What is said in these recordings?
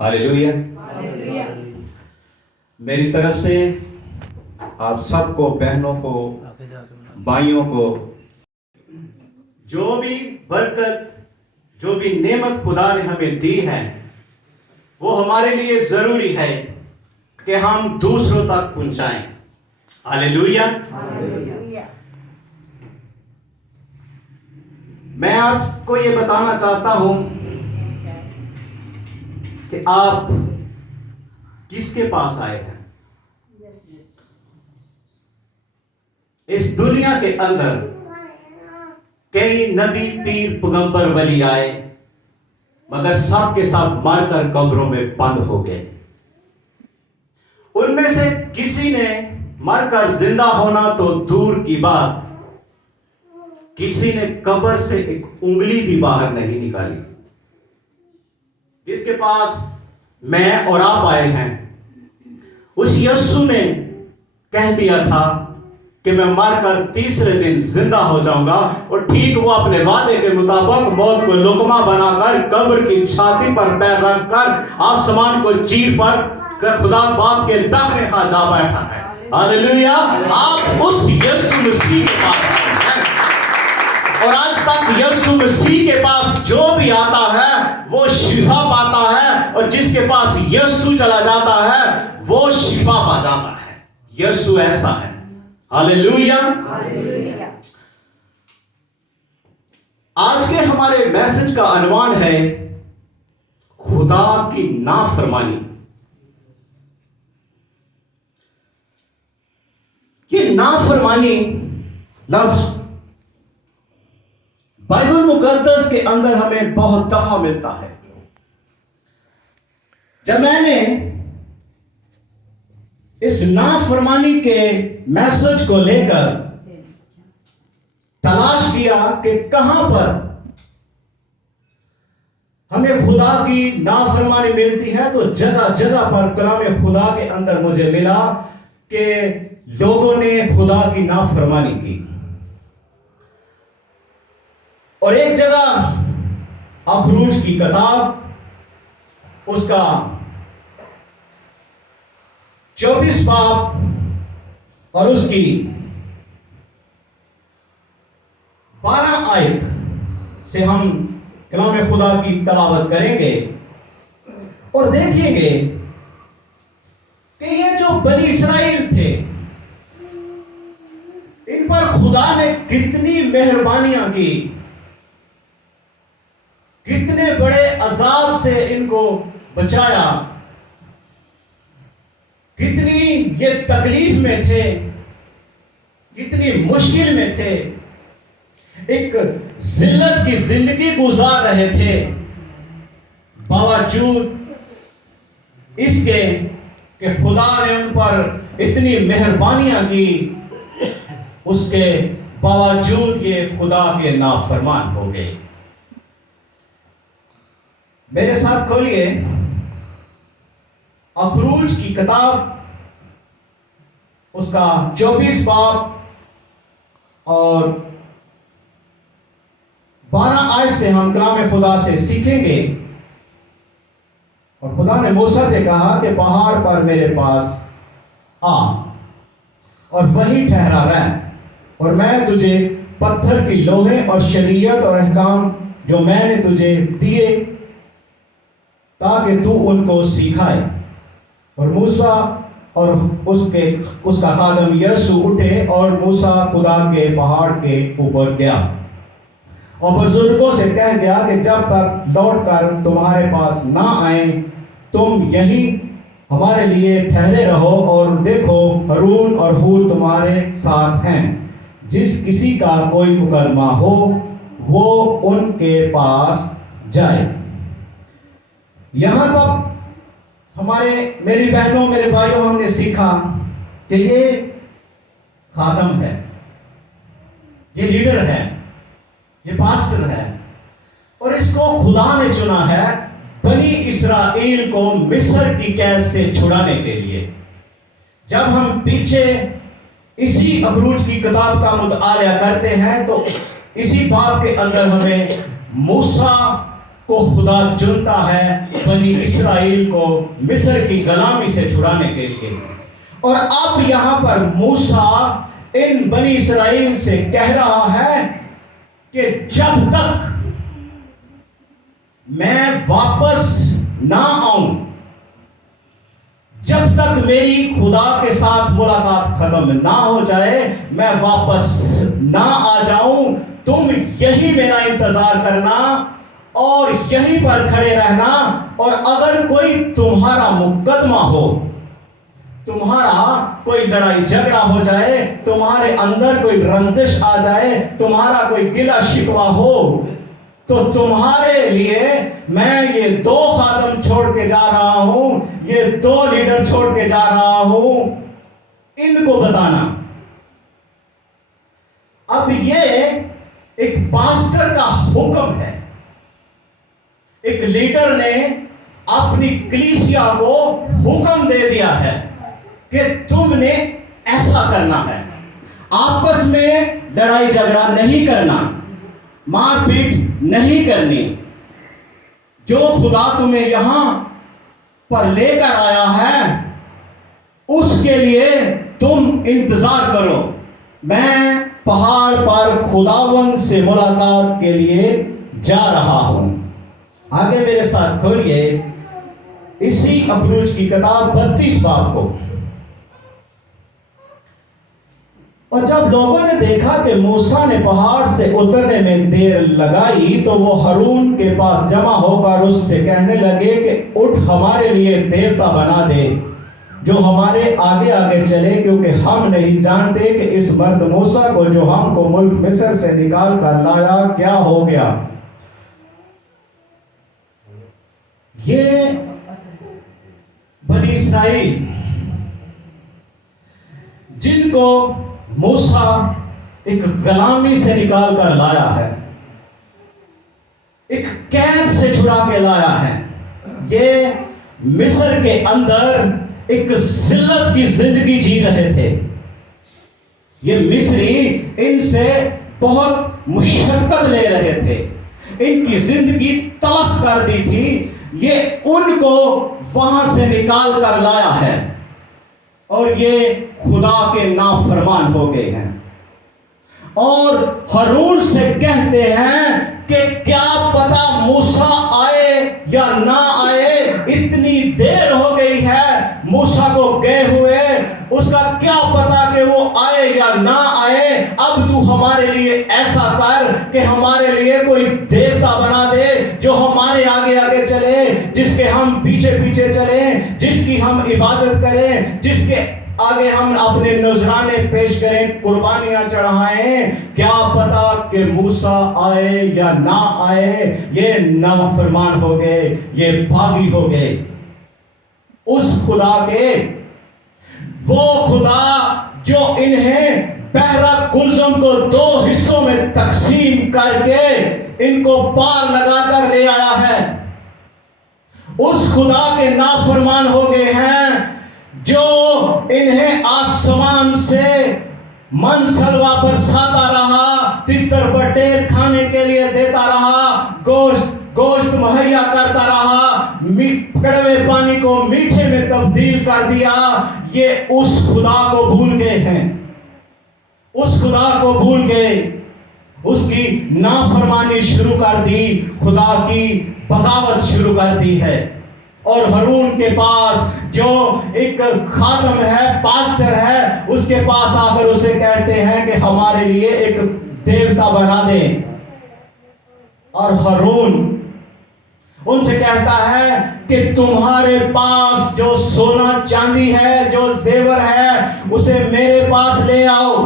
Hallelujah. मेरी तरफ से आप सबको, बहनों को, भाइयों को, जो भी बरकत, जो भी नेमत खुदा ने हमें दी है, वो हमारे लिए जरूरी है कि हम दूसरों तक पहुंचाएं। हालेलुया। मैं आपको ये बताना चाहता हूं कि आप किसके पास आए हैं। इस दुनिया के अंदर कई नबी, पीर, पैगंबर, वली आए, मगर सब के सब मरकर कब्रों में बंद हो गए। उनमें से किसी ने मरकर जिंदा होना तो दूर की बात, किसी ने कब्र से एक उंगली भी बाहर नहीं निकाली। जिसके पास मैं और आप आए हैं, उस यीशु ने कह दिया था कि मैं मरकर तीसरे दिन जिंदा हो जाऊंगा, और ठीक वो अपने वादे के मुताबिक मौत को लुकमा बनाकर कब्र की छाती पर पैर रखकर आसमान को चीर पर खुदा बाप के दाहिने हाथ जा बैठा है। हालेलुया। आप उस यीशु मसीह के पास आए हैं, और आज तक यीशु मसीह के पास जो भी आता है वो शिफा पाता है, और जिसके पास यीशु चला जाता है वो शिफा पा जाता है। यीशु ऐसा है। हालेलुया। आज के हमारे मैसेज का अनुमान है खुदा की नाफरमानी। ये नाफरमानी लफ्ज बाइबल मुकद्दस के अंदर हमें बहुत दफा मिलता है। जब मैंने इस नाफरमानी के मैसेज को लेकर तलाश किया कि कहां पर हमें खुदा की नाफरमानी मिलती है, तो जगह जगह पर कलाम खुदा के अंदर मुझे मिला कि लोगों ने खुदा की नाफरमानी की। और एक जगह अखरूज की किताब, उसका 24 बाब और उसकी 12 आयत से हम कलाम खुदा की तलावत करेंगे और देखेंगे कि ये जो बनी इस्राएल थे, इन पर खुदा ने कितनी मेहरबानियां की, कितने बड़े अजाब से इनको बचाया, कितनी ये तकलीफ में थे, कितनी मुश्किल में थे, एक जिल्लत की जिंदगी गुजार रहे थे, बावजूद इसके कि खुदा ने उन पर इतनी मेहरबानियां की, उसके बावजूद ये खुदा के नाफरमान हो गए। मेरे साथ खोलिए अखरूज की किताब, उसका 24 बाब और 12 आयत से हम कलाम खुदा से सीखेंगे। और खुदा ने मूसा से कहा कि पहाड़ पर मेरे पास आ और वहीं ठहरा रह, और मैं तुझे पत्थर की लोहे और शरीयत और अहकाम जो मैंने तुझे दिए ताकि तू उनको सिखाए। और मूसा और उसका खादम यीशु उठे और मूसा खुदा के पहाड़ के ऊपर गया और बुजुर्गों से कह गया कि जब तक लौटकर तुम्हारे पास ना आए, तुम यहीं हमारे लिए ठहरे रहो, और देखो हारून और हूर तुम्हारे साथ हैं। जिस किसी का कोई मुकदमा हो वो उनके पास जाए। यहां तक मेरी बहनों, मेरे भाइयों, हमने सीखा कि ये खादम है, ये लीडर है, ये पास्टर है, और इसको खुदा ने चुना है बनी इस्राएल को मिस्र की कैद से छुड़ाने के लिए। जब हम पीछे इसी अखरूज की किताब का मुताला करते हैं तो इसी बाब के अंदर हमें मूसा को खुदा चुनता है बनी इसराइल को मिस्र की गुलामी से छुड़ाने के लिए। और अब यहां पर मूसा इन बनी इसराइल से कह रहा है कि जब तक मैं वापस ना आऊं, जब तक मेरी खुदा के साथ मुलाकात खत्म ना हो जाए, मैं वापस ना आ जाऊं, तुम यही मेरा इंतजार करना और यहीं पर खड़े रहना। और अगर कोई तुम्हारा मुकदमा हो, तुम्हारा कोई लड़ाई झगड़ा हो जाए, तुम्हारे अंदर कोई रंजिश आ जाए, तुम्हारा कोई गिला शिकवा हो, तो तुम्हारे लिए मैं ये 2 खादम छोड़ के जा रहा हूं, ये 2 लीडर छोड़ के जा रहा हूं, इनको बताना। अब ये एक पास्टर का हुक्म है। एक लीडर ने अपनी कलीसिया को हुक्म दे दिया है कि तुमने ऐसा करना है, आपस में लड़ाई झगड़ा नहीं करना, मारपीट नहीं करनी। जो खुदा तुम्हें यहां पर लेकर आया है उसके लिए तुम इंतजार करो। मैं पहाड़ पर खुदावंद से मुलाकात के लिए जा रहा हूं। आगे मेरे साथ खोलिए इसी अखरूज की किताब 32 बाब को। और जब लोगों ने देखा कि मूसा ने पहाड़ से उतरने में देर लगाई, तो वो हारून के पास जमा होकर उससे कहने लगे कि उठ, हमारे लिए देवता बना दे जो हमारे आगे आगे चले, क्योंकि हम नहीं जानते कि इस मर्द मूसा को जो हमको मुल्क मिस्र से निकाल कर लाया क्या हो गया। ये बनी इसराइल जिनको मूसा एक गुलामी से निकाल कर लाया है, एक कैद से छुड़ा के लाया है, ये मिस्र के अंदर एक जिल्लत की जिंदगी जी रहे थे। ये मिस्री इनसे बहुत मुशक्कत ले रहे थे, इनकी जिंदगी तलख कर दी थी। ये उनको वहां से निकाल कर लाया है और ये खुदा के नाफरमान हो गए हैं। और हारून से कहते हैं कि क्या पता मूसा आए या ना आए, इतनी देर हो गई है मूसा को गए हुए, उसका क्या पता कि वो आए या ना आए। अब तू हमारे लिए ऐसा कर कि हमारे लिए कोई देवता बना दे जो हमारे आगे आगे चले, जिसके हम पीछे पीछे चले, जिसकी हम इबादत करें, जिसके आगे हम अपने नजराने पेश करें, कुर्बानियां चढ़ाएं। क्या पता कि मूसा आए या ना आए, ये नाफरमान हो गए, ये भागी हो गए उस खुदा के। वो खुदा जो इन्हें बहरा कुलजुम को 2 हिस्सों में तकसीम करके इनको पार लगाकर ले आया है, उस खुदा के नाफरमान हो गए हैं जो इन्हें आसमान से मन सलवा बरसाता रहा, तितर बटेर खाने के लिए देता रहा, गोश्त मुहैया करता रहा, कड़वे पानी को मीठे में तब्दील कर दिया। ये उस खुदा को भूल गए हैं, उस खुदा को भूल गए, उसकी नाफरमानी शुरू कर दी, खुदा की बगावत शुरू कर दी है। और हारून के पास जो एक खादम है, पास्टर है, उसके पास आकर उसे कहते हैं कि हमारे लिए एक देवता बना दे। और हारून उनसे कहता है कि तुम्हारे पास जो सोना चांदी है, जो जेवर है, उसे मेरे पास ले आओ।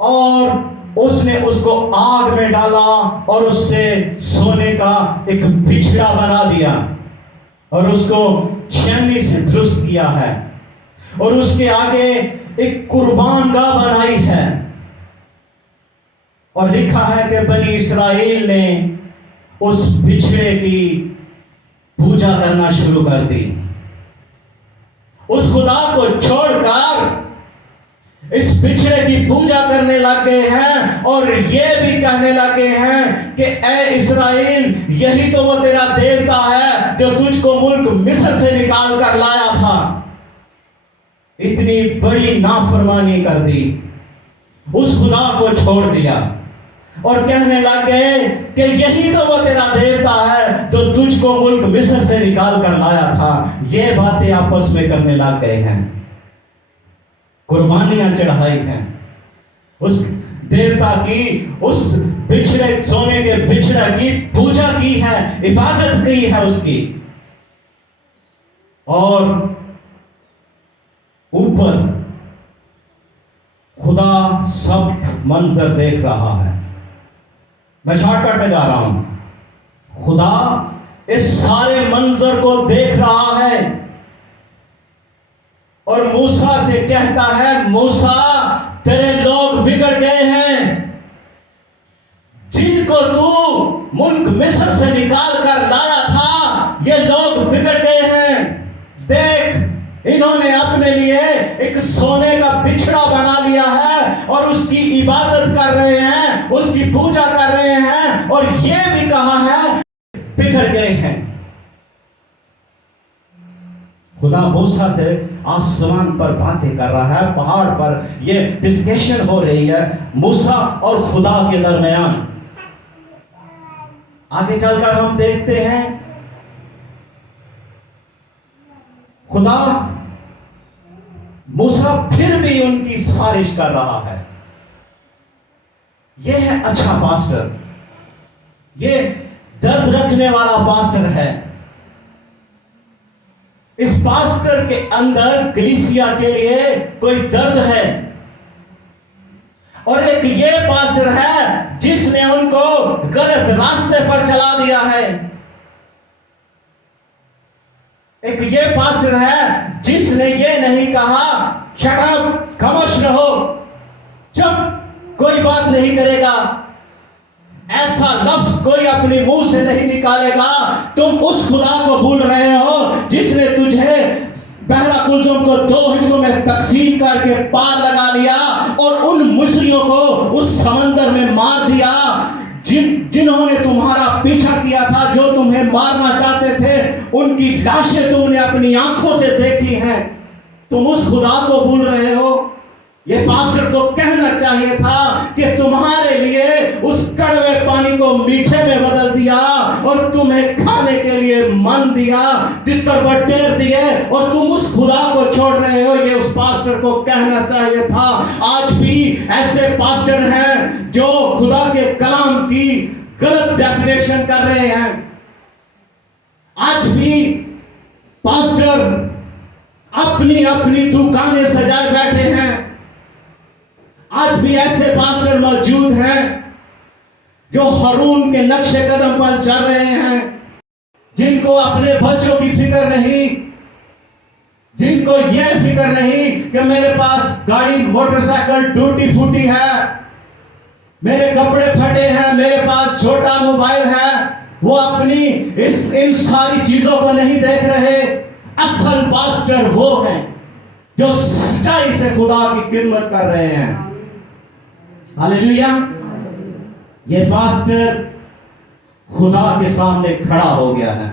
और उसने उसको आग में डाला और उससे सोने का एक बिछड़ा बना दिया और उसको छेनी से दुरुस्त किया है और उसके आगे एक कुर्बान गाह बनाई है। और लिखा है कि बनी इसराइल ने उस बिछड़े की पूजा करना शुरू कर दी। उस खुदा को छोड़कर इस बिछड़े की पूजा करने लग गए हैं और ये भी कहने लगे हैं कि ए इस्राएल, यही तो वो तेरा देवता है जो तुझको मुल्क मिस्र से निकाल कर लाया था। इतनी बड़ी नाफरमानी कर दी, उस खुदा को छोड़ दिया और कहने लग गए कि यही तो वो तेरा देवता है जो तुझको मुल्क मिस्र से निकाल कर लाया था। ये बातें आपस में करने लग गए हैं, कुर्बानियां चढ़ाई हैं उस देवता की, उस बिछड़े सोने के बिछड़े की पूजा की है, इबादत की है उसकी। और ऊपर खुदा सब मंजर देख रहा है। मैं शॉर्टकट में जा रहा हूं। खुदा इस सारे मंजर को देख रहा है और मूसा से कहता है, मूसा तेरे लोग बिगड़ गए हैं, जिनको तू मुल्क मिस्र से निकाल कर लाया था, ये लोग बिगड़ गए हैं। देख, इन्होंने अपने लिए एक सोने का बिछड़ा बना लिया है और उसकी इबादत कर रहे हैं, उसकी पूजा कर रहे हैं, और ये भी कहा है बिगड़ गए हैं। खुदा मूसा से आसमान पर बातें कर रहा है, पहाड़ पर ये डिस्कशन हो रही है मूसा और खुदा के दरमियान। आगे चलकर हम देखते हैं खुदा मूसा फिर भी उनकी सिफारिश कर रहा है। यह है अच्छा पास्टर, ये दर्द रखने वाला पास्टर है। इस पास्टर के अंदर कलीसिया के लिए कोई दर्द है, और एक ये पास्टर है जिसने उनको गलत रास्ते पर चला दिया है। एक ये पास्टर है जिसने ये नहीं कहा शट अप, खामोश रहो, चुप, कोई बात नहीं करेगा। ऐसा लफ्ज कोई अपने मुंह से नहीं निकालेगा। तुम उस खुदा को भूल रहे हो जिसने तुझे बहरा कुलजुम को दो हिस्सों में तकसीम करके पार लगा लिया और उन मिस्रियों को उस समंदर में मार दिया, जिन्होंने तुम्हारा पीछा किया था, जो तुम्हें मारना चाहते थे, उनकी लाशें तुमने अपनी आंखों से देखी हैं। तुम उस खुदा को भूल रहे हो। ये पास्टर को कहना चाहिए था कि तुम्हारे लिए उस कड़वे पानी को मीठे में बदल दिया और तुम्हें खाने के लिए मन दिया, तितर बटेर दिए, और तुम उस खुदा को छोड़ रहे हो। ये उस पास्टर को कहना चाहिए था। आज भी ऐसे पास्टर हैं जो खुदा के कलाम की गलत डेफिनेशन कर रहे हैं। आज भी पास्टर अपनी अपनी दुकानें सजाए बैठे हैं। आज भी ऐसे पास्टर मौजूद हैं जो हारून के नक्शे कदम पर चल रहे हैं, जिनको अपने बच्चों की फिक्र नहीं, जिनको यह फिक्र नहीं कि मेरे पास गाड़ी मोटरसाइकिल टूटी फूटी है, मेरे कपड़े फटे हैं, मेरे पास छोटा मोबाइल है। वो अपनी इन सारी चीजों को नहीं देख रहे। असल पास्टर वो हैं जो सच्चाई से खुदा की खिदमत कर रहे हैं। हालेलुया। ये पास्टर खुदा के सामने खड़ा हो गया है।